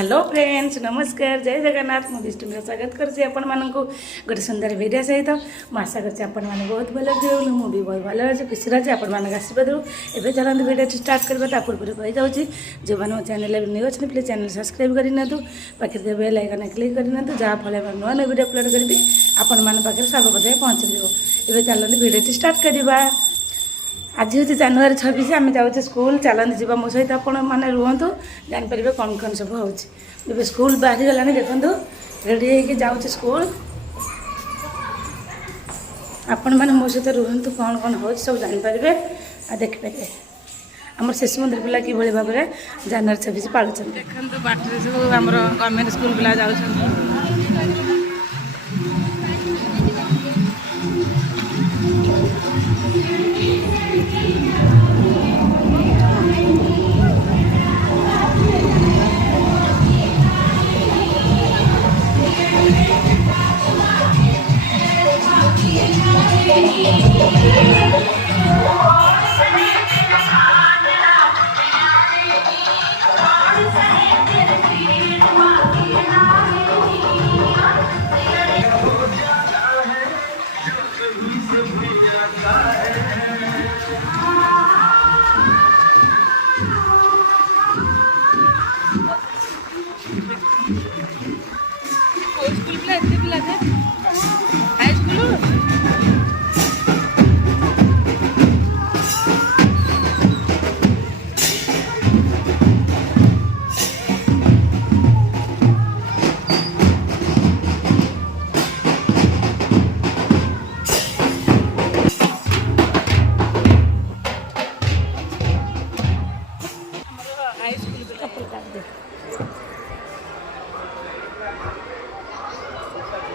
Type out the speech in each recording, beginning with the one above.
Hello friends नमस्कार जय जगन्नाथ मु विष्णु स्वागत करছি ଆପଣମାନଙ୍କୁ ଗୋଟେ ସୁନ୍ଦର ଭିଡ଼ିଓ ସହିତ ମୁଁ ଆଶା କରୁଛି ଆପଣମାନେ ବହୁତ ଭଲ ଥିବେ ମୁଁ ବି ବହୁତ ଭଲ ଅଛି ଖୁସି ଅଛି ଆପଣମାନଙ୍କ ଆଶୀର୍ବାଦରୁ ଏବେ ଚାଲନ୍ତୁ ଭିଡ଼ିଓଟି ଷ୍ଟାର୍ଟ କରିବା ତା ପୂର୍ବରୁ କହିଯାଉଛି ଯେଉଁମାନେ ମୋ ଚ୍ୟାନେଲରେ ନ୍ୟୁ ଅଛନ୍ତି ପ୍ଲିଜ୍ ଚ୍ୟାନେଲ ସବସ୍କ୍ରାଇବ୍ କରିନିଅନ୍ତୁ ପାଖରେ ଥିବା ବେଲ୍ ଆଇକନ୍ କ୍ଲିକ୍ କରିନିଅନ୍ତୁ ଯାହାଫଳରେ ନୂଆ ନୂଆ ଭିଡ଼ିଓ ଅପଲୋଡ଼ କରିବି ଆପଣମାନଙ୍କ ପାଖରେ ସର୍ବପ୍ରଥମେ ପହଞ୍ଚିଯିବ ଏବେ ଚାଲନ୍ତୁ ଭିଡ଼ିଓଟି ଷ୍ଟାର୍ଟ କରିବା आज हूँ जनवरी 26 आम जाऊे स्कूल चलते जी मो सहित आपण मैंने रुहतु जापर कौन कौन सब हो स्कूल बाहरी गला देखु रेडी हो जाऊँ स्कूल आपण मैंने मो सहित रुहतु कौन कौन हो सब जापर आ देखिपारे आम शिशु मंदिर पिला कि भाव में जनवरी 26 पालुं देखते बाटर सब आम गवर्नमेंट स्कूल पिला जाऊँ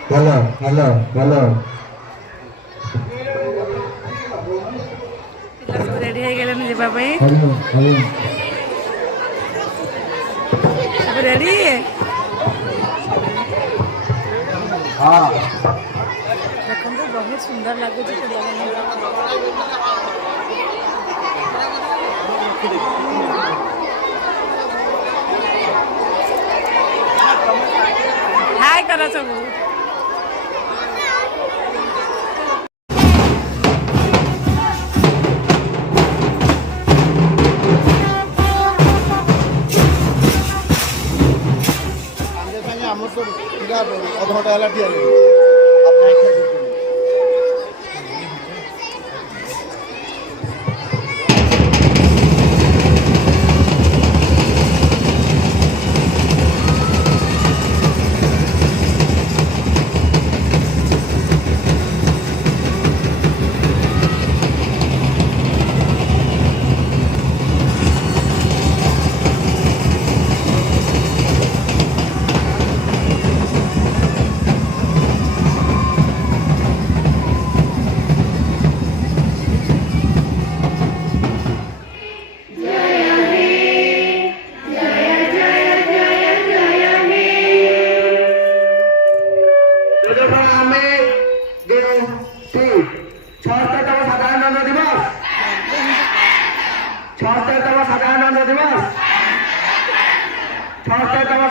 हेलो हेलो हेलो रेडी हो गए जावाई सब रेडी हाँ देखो बहुत सुंदर लगुच हाय करो सब अधघंटा है ठिया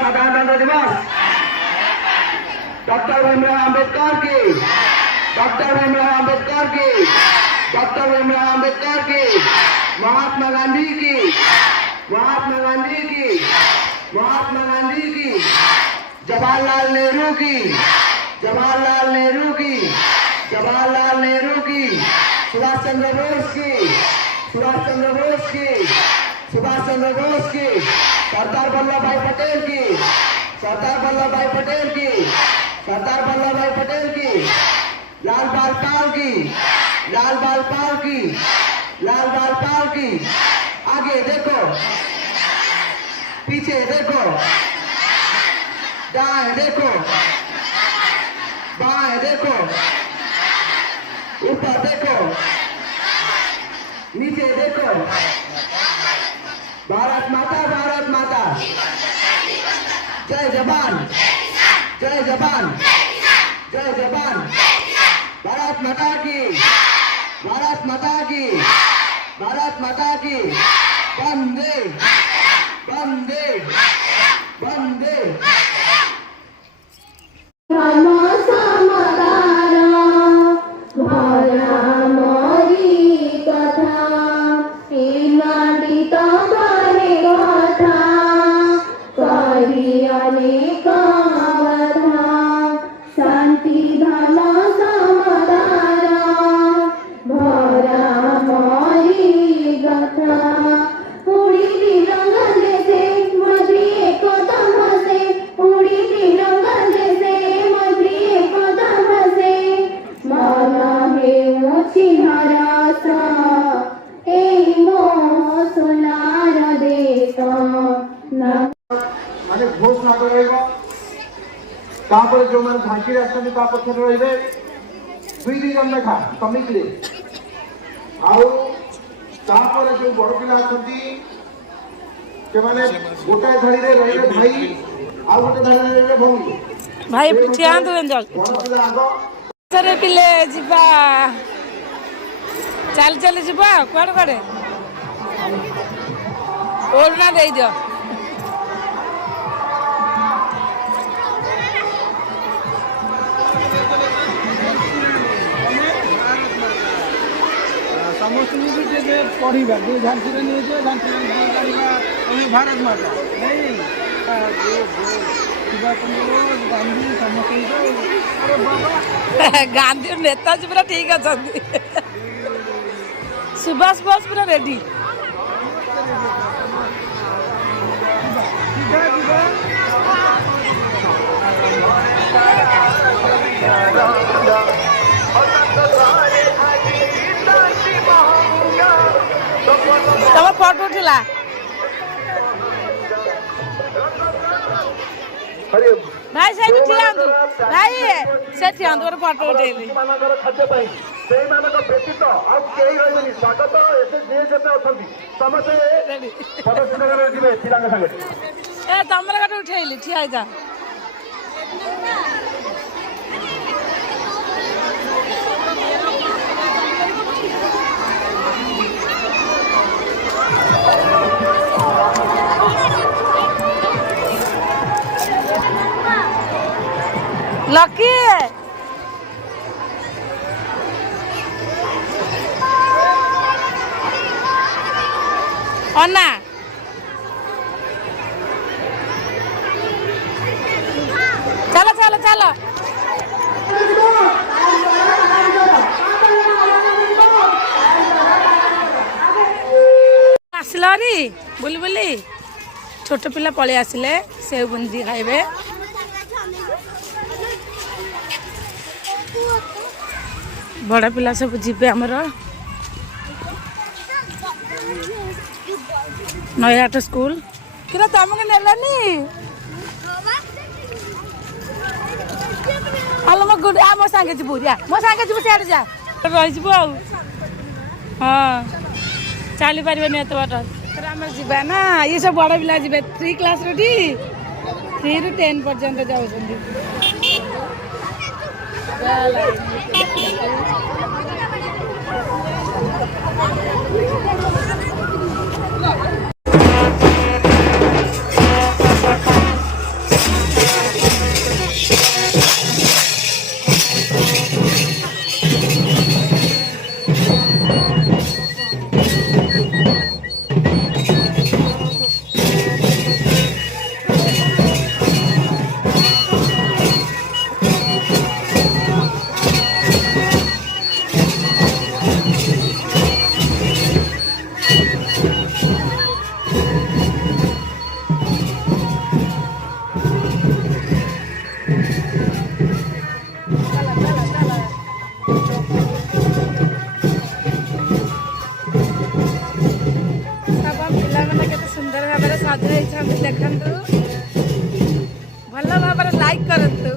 साधारणतंत्र दिवस डॉक्टर भीमराव अंबेडकर की डॉक्टर भीमराव अंबेडकर की डॉक्टर भीमराव अंबेडकर की महात्मा गांधी की महात्मा गांधी की महात्मा गांधी की जवाहरलाल नेहरू की जवाहरलाल नेहरू की जवाहरलाल नेहरू की सुभाष चंद्र बोस की सुभाष चंद्र बोस की सुभाष चंद्र बोस की सरदार वल्लभ भाई पटेल की सरदार वल्लभ भाई पटेल की सरदार वल्लभ भाई पटेल की लाल बाल पाल की लाल बाल पाल की लाल बाल पाल की आगे देखो पीछे देखो दाएं देखो बाएं देखो ऊपर देखो नीचे देखो भारत माता जय जवान जय जवान जय जवान भारत माता की भारत माता की भारत माता की वंदे वंदे वंदे माने घोष नाग रहिबो तापर जो मन झांकी आछन ता पछर रहिबे दुई दुई जन लेखा कमिटी रे आउ तापर जो बड़ पिला अछंती के माने गोटाए धाड़ी रे रहिबे भाई आउ गोटे धाड़ी रे रहिबे भौणी भाई ठिया दो जल बड़ पिला आगो सरे पिले जिबा चल चल जिबा कुआडे कुआडे ओढ़ना दे दियो समस्त पढ़ा जो झांसी झांसी भारत माता नहीं गांधी समस्त अरे बाबा गांधी नेता जी पूरा ठीक अच्छा सुभाष बोस पूरा रेडी तब फोटो उठला भाई से ठिया भाई से ठिया फोटो उठेली मानकर खाद्य पाई सेई मानक व्यतीत आ केही रहबेनी स्वागत एसे जे जेते अछंती समते प्रदर्शन करे जिवे तिरंगा संगे ए तमरा काट उठेली ठिया जा लकी अन्ना चलो चलो चलो आसलरी बुली बुली छोट पिला पलि आसिले सेव बुंदी खाइबे बड़ा पिला सब जीवे आमर नयाट स्कूल कि तुमको नेलानी हेलो मो गुड मो सांगे जीवु या मो सांगे जीवु सियाड़ जा रही हाँ चली पारे एत बाट आम जा ना ये सब बड़ पिला जी 3 क्लास रे 3 ରୁ 10 पर्यंत जाऊँ देखु भल भाव लाइक करतु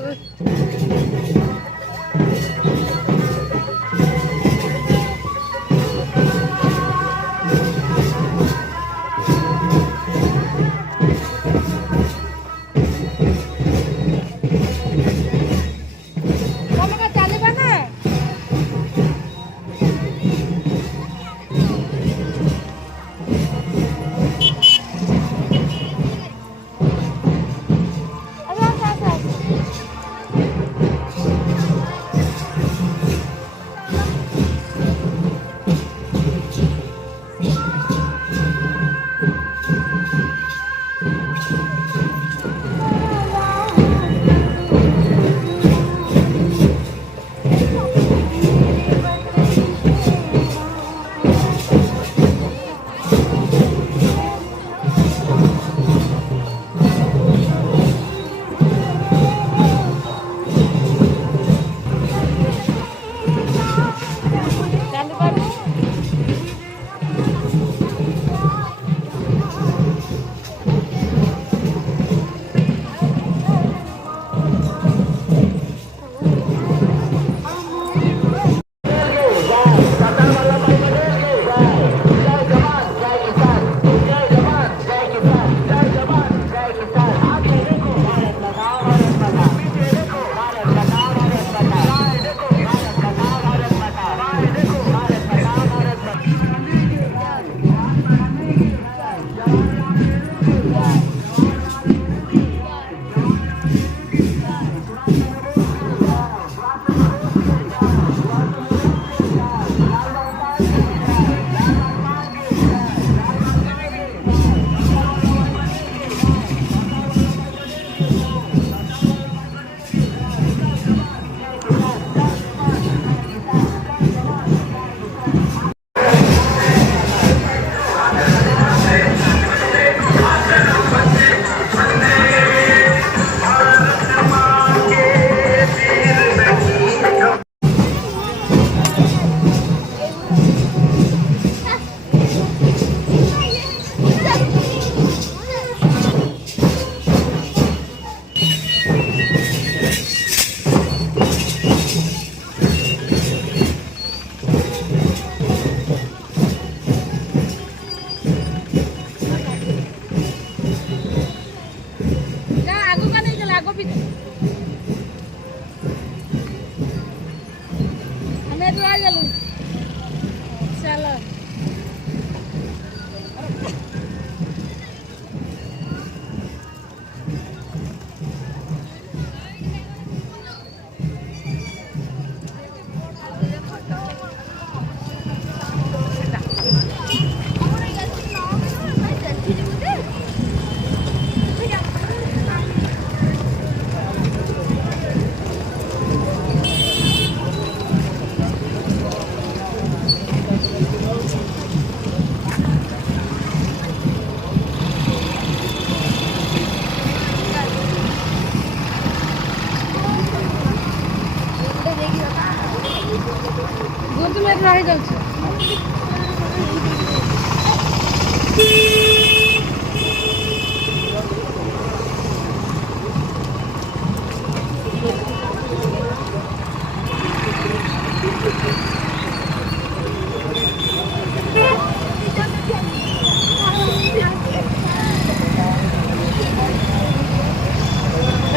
ରହିଯାଉଛି।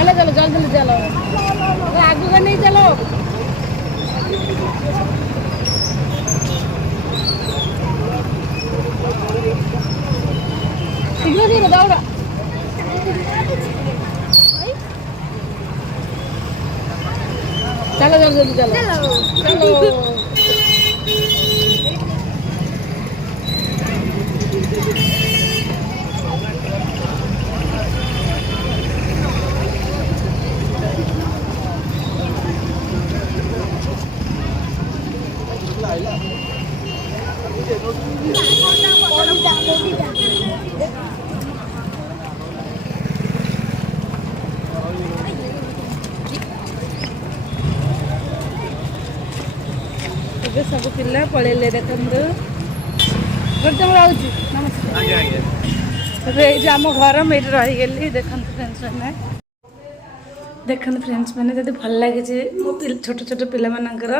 चलो चलो जल्दी चलो, आगू का नहीं चलो। शीघ्र शीघ्र दौड़ा। चलो जल्दी चलो चलो। ଏବେ ସବୁ ପିଲା ପଳେଇଲେ ଦେଖନ୍ତୁ। ଗୋଟେ ରହୁଛି ନମସ୍କାର। ଏବେ ଏଇ ଯେ ଆମ ଘର ମୁଁ ଏଇଠି ରହିଗଲି। ଦେଖନ୍ତୁ ଫ୍ରେଣ୍ଡସ୍ ମାନେ, ଦେଖନ୍ତୁ ଫ୍ରେଣ୍ଡସ୍ ମାନେ, ଯଦି ଭଲ ଲାଗିଛି ମୋ ଛୋଟ ଛୋଟ ପିଲାମାନଙ୍କର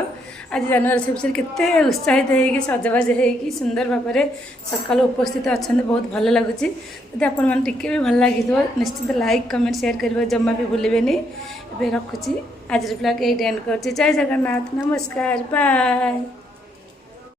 ଆଜି ଜାନୁଆରୀ 26 କେତେ ଉତ୍ସାହିତ ହେଇକି ସଜବାଜ ହେଇକି ସୁନ୍ଦର ଭାବରେ ସକାଳୁ ଉପସ୍ଥିତ ଅଛନ୍ତି। ବହୁତ ଭଲ ଲାଗୁଛି। ଯଦି ଆପଣମାନେ ଟିକେ ବି ଭଲ ଲାଗିଥିବ ନିଶ୍ଚିତ ଲାଇକ୍ କମେଣ୍ଟ ସେୟାର କରିବା ଜମା ବି ଭୁଲିବେନି। ଏବେ ରଖୁଛି, ଆଜିର ବ୍ଲଗ୍ ଏଇଠି ଏଣ୍ଡ କରୁଛି। ଜୟ ଜଗନ୍ନାଥ, ନମସ୍କାର, ବାଏ।